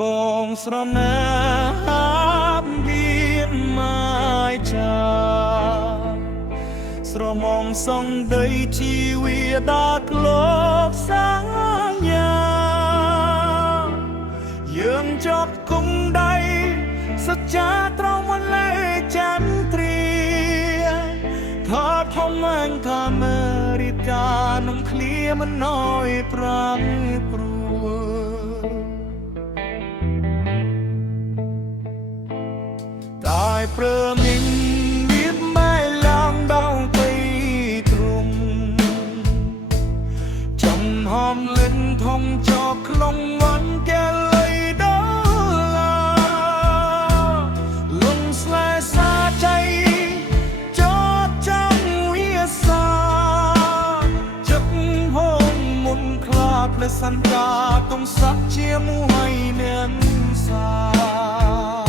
បងស្រណាប់លៀនមកចាស្រមងសងដីជីវិតដល់ក្លោកសាញាយើងចប់គង់ដៃសច្ចាត្រង់មិនលេចាំ ថាធំអញថាមេរិកានំឃ្លាមិនណយប្រាំងព្រួតែព្រឺមីងមានម៉ែឡាំដងទៅទ្រុំចំហំលិនធំចោក្នុងវ៉ាន់កែលៃដល់ឡាលំស្លែសាใจและสัญญาต้องสักเชียมไว้เนียนสา